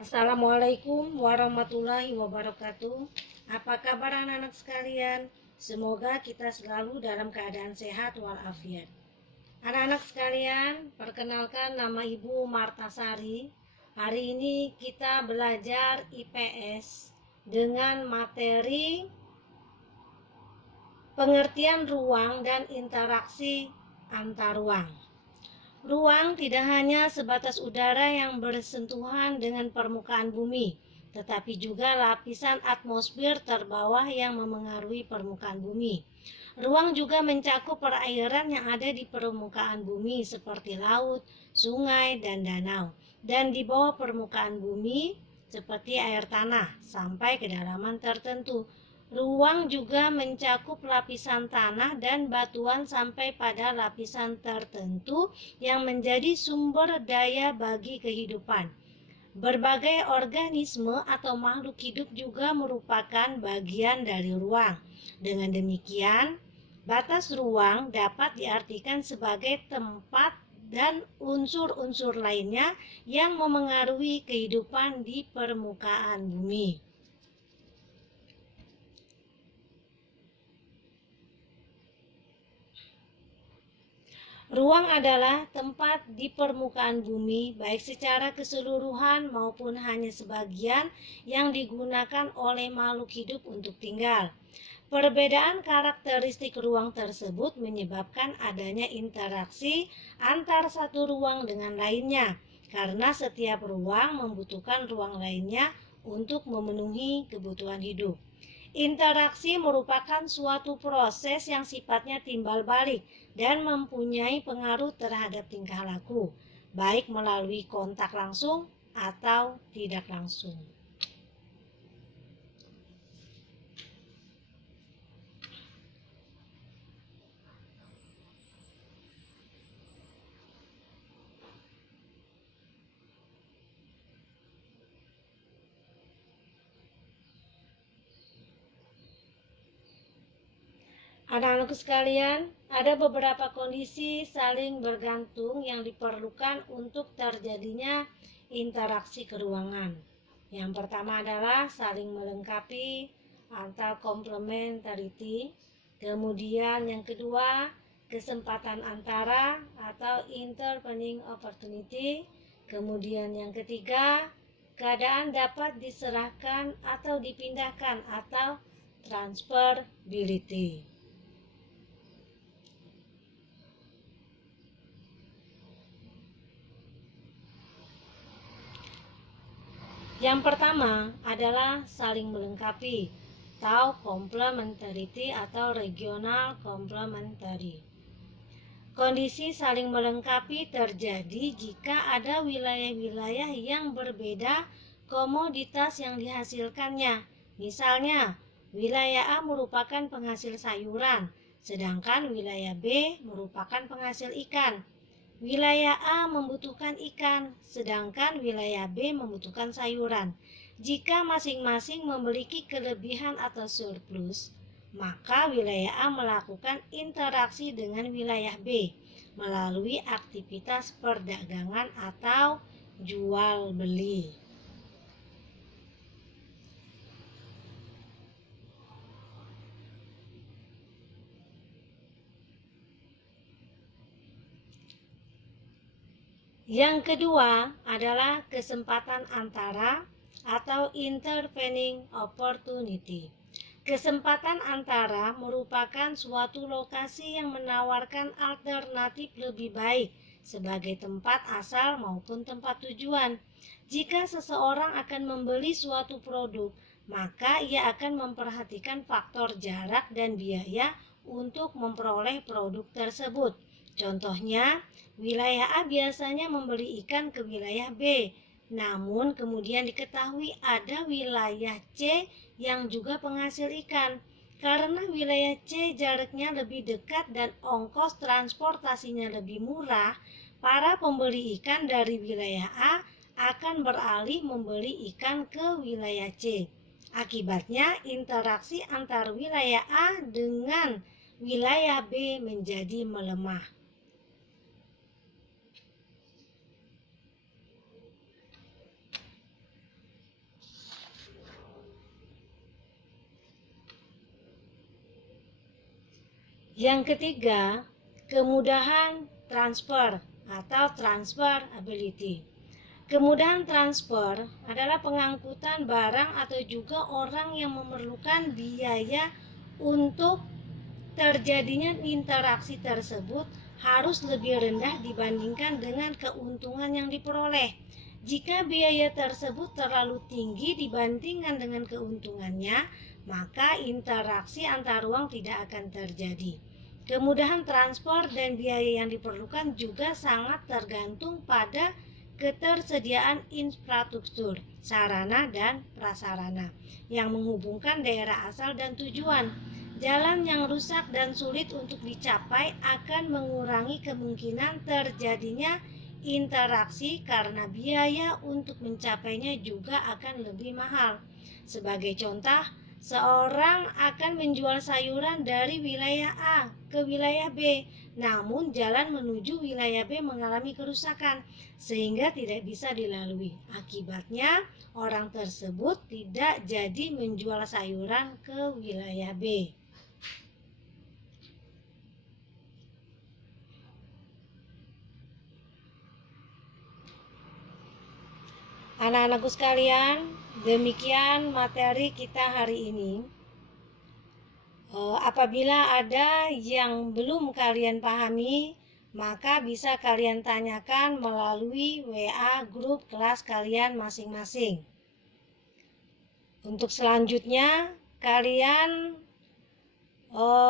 Assalamualaikum warahmatullahi wabarakatuh. Apa kabar anak-anak sekalian? Semoga kita selalu dalam keadaan sehat walafiat. Anak-anak sekalian, perkenalkan nama Ibu Martasari. Hari ini kita belajar IPS dengan materi pengertian ruang dan interaksi antar ruang. Ruang tidak hanya sebatas udara yang bersentuhan dengan permukaan bumi, tetapi juga lapisan atmosfer terbawah yang memengaruhi permukaan bumi. Ruang juga mencakup perairan yang ada di permukaan bumi seperti laut, sungai, dan danau, dan di bawah permukaan bumi seperti air tanah sampai kedalaman tertentu. Ruang juga mencakup lapisan tanah dan batuan sampai pada lapisan tertentu yang menjadi sumber daya bagi kehidupan. Berbagai organisme atau makhluk hidup juga merupakan bagian dari ruang. Dengan demikian, batas ruang dapat diartikan sebagai tempat dan unsur-unsur lainnya yang memengaruhi kehidupan di permukaan bumi. Ruang adalah tempat di permukaan bumi, baik secara keseluruhan maupun hanya sebagian yang digunakan oleh makhluk hidup untuk tinggal. Perbedaan karakteristik ruang tersebut menyebabkan adanya interaksi antar satu ruang dengan lainnya, karena setiap ruang membutuhkan ruang lainnya untuk memenuhi kebutuhan hidup. Interaksi merupakan suatu proses yang sifatnya timbal balik dan mempunyai pengaruh terhadap tingkah laku, baik melalui kontak langsung atau tidak langsung. Anak-anakku sekalian, ada beberapa kondisi saling bergantung yang diperlukan untuk terjadinya interaksi keruangan. Yang pertama adalah saling melengkapi atau complementarity. Kemudian yang kedua, kesempatan antara atau intervening opportunity. Kemudian yang ketiga, keadaan dapat diserahkan atau dipindahkan atau transferability. Yang pertama adalah saling melengkapi atau complementarity atau regional complementary. Kondisi saling melengkapi terjadi jika ada wilayah-wilayah yang berbeda komoditas yang dihasilkannya. Misalnya, wilayah A merupakan penghasil sayuran, sedangkan wilayah B merupakan penghasil ikan. Wilayah A membutuhkan ikan, sedangkan wilayah B membutuhkan sayuran. Jika masing-masing memiliki kelebihan atau surplus, maka wilayah A melakukan interaksi dengan wilayah B melalui aktivitas perdagangan atau jual beli. Yang kedua adalah kesempatan antara atau intervening opportunity. Kesempatan antara merupakan suatu lokasi yang menawarkan alternatif lebih baik sebagai tempat asal maupun tempat tujuan. Jika seseorang akan membeli suatu produk, maka ia akan memperhatikan faktor jarak dan biaya untuk memperoleh produk tersebut. Contohnya, wilayah A biasanya membeli ikan ke wilayah B, namun kemudian diketahui ada wilayah C yang juga penghasil ikan. Karena wilayah C jaraknya lebih dekat dan ongkos transportasinya lebih murah, para pembeli ikan dari wilayah A akan beralih membeli ikan ke wilayah C. Akibatnya, interaksi antar wilayah A dengan wilayah B menjadi melemah. Yang ketiga, kemudahan transfer atau transferability. Kemudahan transfer adalah pengangkutan barang atau juga orang yang memerlukan biaya untuk terjadinya interaksi tersebut harus lebih rendah dibandingkan dengan keuntungan yang diperoleh. Jika biaya tersebut terlalu tinggi dibandingkan dengan keuntungannya, maka interaksi antar ruang tidak akan terjadi. Kemudahan transfer dan biaya yang diperlukan juga sangat tergantung pada ketersediaan infrastruktur, sarana dan prasarana yang menghubungkan daerah asal dan tujuan. Jalan yang rusak dan sulit untuk dicapai akan mengurangi kemungkinan terjadinya interaksi karena biaya untuk mencapainya juga akan lebih mahal. Sebagai contoh, seorang akan menjual sayuran dari wilayah A ke wilayah B, namun jalan menuju wilayah B mengalami kerusakan sehingga tidak bisa dilalui. Akibatnya, orang tersebut tidak jadi menjual sayuran ke wilayah B. Anak-anakku sekalian, demikian materi kita hari ini. Apabila ada yang belum kalian pahami, maka bisa kalian tanyakan melalui WA grup kelas kalian masing-masing. Untuk selanjutnya, kalian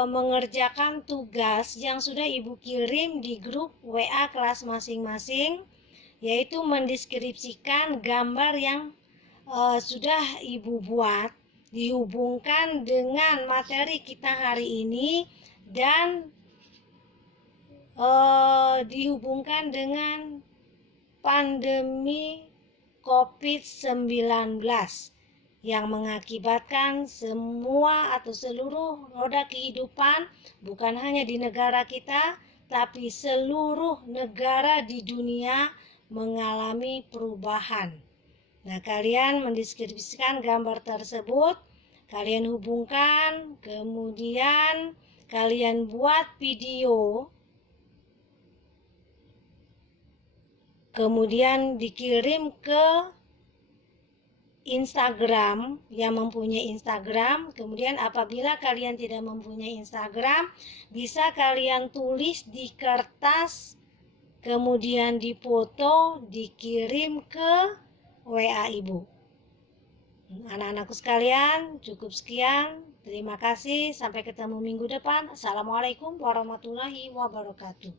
mengerjakan tugas yang sudah ibu kirim di grup WA kelas masing-masing, yaitu mendeskripsikan gambar yang sudah ibu buat dihubungkan dengan materi kita hari ini dan dihubungkan dengan pandemi COVID-19 yang mengakibatkan semua atau seluruh roda kehidupan bukan hanya di negara kita tapi seluruh negara di dunia mengalami perubahan. Nah, kalian mendeskripsikan gambar tersebut, kalian hubungkan, kemudian kalian buat video, kemudian dikirim ke Instagram yang mempunyai Instagram. Kemudian apabila kalian tidak mempunyai Instagram, bisa kalian tulis di kertas, kemudian difoto, dikirim ke WA ibu. Anak-anakku sekalian, cukup sekian. Terima kasih. Sampai ketemu minggu depan. Assalamualaikum warahmatullahi wabarakatuh.